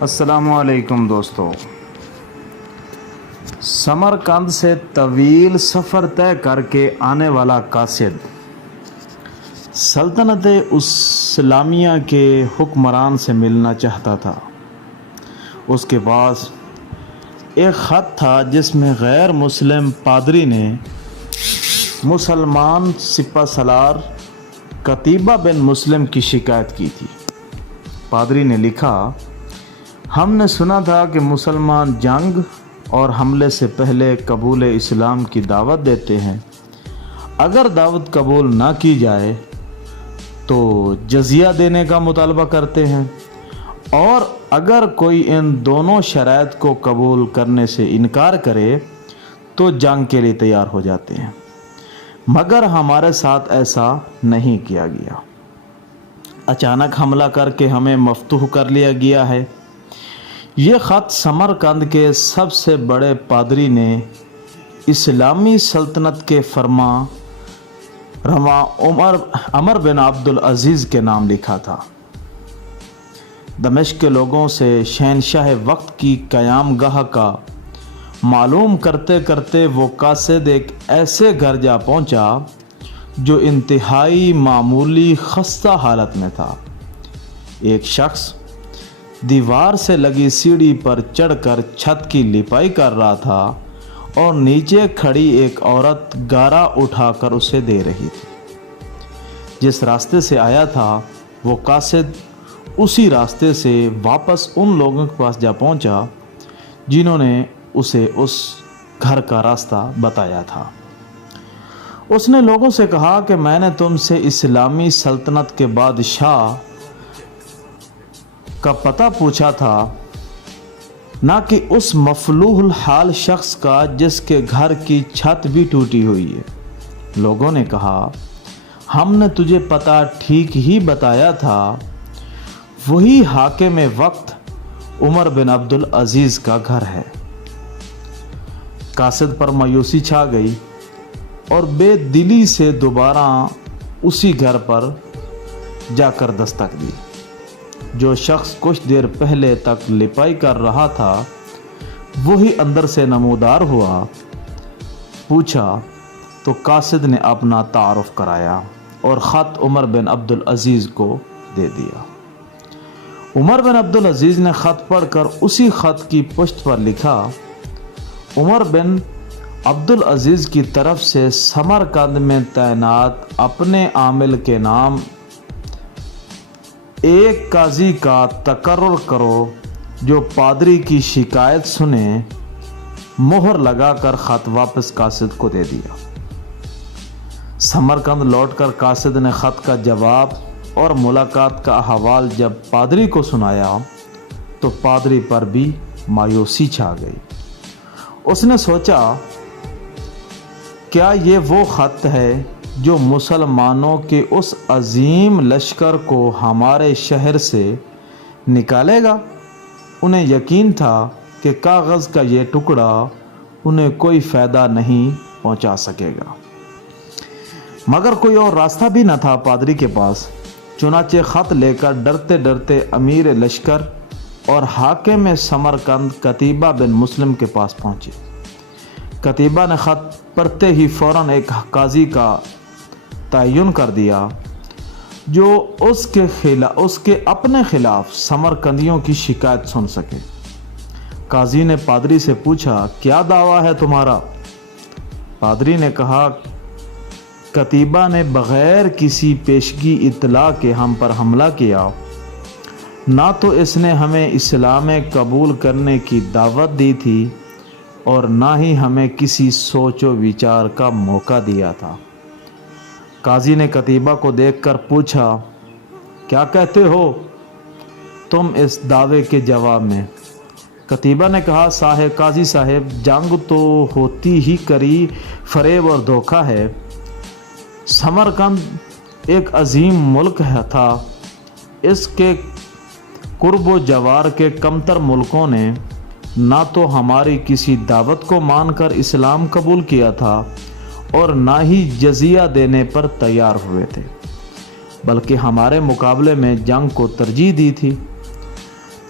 السلام علیکم دوستو، سمرقند سے طویل سفر طے کر کے آنے والا قاصد سلطنت اسلامیہ کے حکمران سے ملنا چاہتا تھا۔ اس کے پاس ایک خط تھا جس میں غیر مسلم پادری نے مسلمان سپہ سالار قتیبہ بن مسلم کی شکایت کی تھی۔ پادری نے لکھا، ہم نے سنا تھا کہ مسلمان جنگ اور حملے سے پہلے قبول اسلام کی دعوت دیتے ہیں۔ اگر دعوت قبول نہ کی جائے تو جزیہ دینے کا مطالبہ کرتے ہیں، اور اگر کوئی ان دونوں شرائط کو قبول کرنے سے انکار کرے تو جنگ کے لیے تیار ہو جاتے ہیں، مگر ہمارے ساتھ ایسا نہیں کیا گیا۔ اچانک حملہ کر کے ہمیں مفتوح کر لیا گیا ہے۔ یہ خط سمرقند کے سب سے بڑے پادری نے اسلامی سلطنت کے فرما رواں عمر بن عبد العزیز کے نام لکھا تھا۔ دمشق کے لوگوں سے شہنشاہ وقت کی قیام گاہ کا معلوم کرتے کرتے وہ قاصد ایک ایسے گھر جا پہنچا جو انتہائی معمولی خستہ حالت میں تھا۔ ایک شخص دیوار سے لگی سیڑھی پر چڑھ کر چھت کی لپائی کر رہا تھا اور نیچے کھڑی ایک عورت گارا اٹھا کر اسے دے رہی تھی۔ جس راستے سے آیا تھا وہ قاصد اسی راستے سے واپس ان لوگوں کے پاس جا پہنچا جنہوں نے اسے اس گھر کا راستہ بتایا تھا۔ اس نے لوگوں سے کہا کہ میں نے تم سے اسلامی سلطنت کے بادشاہ کا پتہ پوچھا تھا، نہ کہ اس مفلوح الحال شخص کا جس کے گھر کی چھت بھی ٹوٹی ہوئی ہے۔ لوگوں نے کہا، ہم نے تجھے پتہ ٹھیک ہی بتایا تھا، وہی حاکم وقت عمر بن عبد العزیز کا گھر ہے۔ قاصد پر مایوسی چھا گئی اور بے دلی سے دوبارہ اسی گھر پر جا کر دستک دی۔ جو شخص کچھ دیر پہلے تک لپائی کر رہا تھا وہی اندر سے نمودار ہوا۔ پوچھا تو قاصد نے اپنا تعارف کرایا اور خط عمر بن عبد العزیز کو دے دیا۔ عمر بن عبد العزیز نے خط پڑھ کر اسی خط کی پشت پر لکھا، عمر بن عبد العزیز کی طرف سے سمرقند میں تعینات اپنے عامل کے نام ایک قاضی کا تقرر کرو جو پادری کی شکایت سنے۔ مہر لگا کر خط واپس قاصد کو دے دیا۔ سمرقند لوٹ کر قاصد نے خط کا جواب اور ملاقات کا احوال جب پادری کو سنایا تو پادری پر بھی مایوسی چھا گئی۔ اس نے سوچا، کیا یہ وہ خط ہے جو مسلمانوں کے اس عظیم لشکر کو ہمارے شہر سے نکالے گا؟ انہیں یقین تھا کہ کاغذ کا یہ ٹکڑا انہیں کوئی فائدہ نہیں پہنچا سکے گا، مگر کوئی اور راستہ بھی نہ تھا پادری کے پاس۔ چنانچہ خط لے کر ڈرتے ڈرتے امیر لشکر اور حاکم سمرقند قتیبہ بن مسلم کے پاس پہنچے۔ قتیبہ نے خط پڑھتے ہی فوراً ایک قاضی کا تعین کر دیا جو اس کے اپنے خلاف سمرقندیوں کی شکایت سن سکے۔ قاضی نے پادری سے پوچھا، کیا دعویٰ ہے تمہارا؟ پادری نے کہا، قتیبہ نے بغیر کسی پیشگی اطلاع کے ہم پر حملہ کیا، نہ تو اس نے ہمیں اسلام قبول کرنے کی دعوت دی تھی اور نہ ہی ہمیں کسی سوچ و وچار کا موقع دیا تھا۔ قاضی نے قتیبہ کو دیکھ کر پوچھا، کیا کہتے ہو تم اس دعوے کے جواب میں؟ قتیبہ نے کہا، قاضی صاحب، جنگ تو ہوتی ہی کری فریب اور دھوکہ ہے۔ سمرقند ایک عظیم ملک تھا، اس کے قرب و جوار کے کمتر ملکوں نے نہ تو ہماری کسی دعوت کو مان کر اسلام قبول کیا تھا اور نہ ہی جزیہ دینے پر تیار ہوئے تھے، بلکہ ہمارے مقابلے میں جنگ کو ترجیح دی تھی۔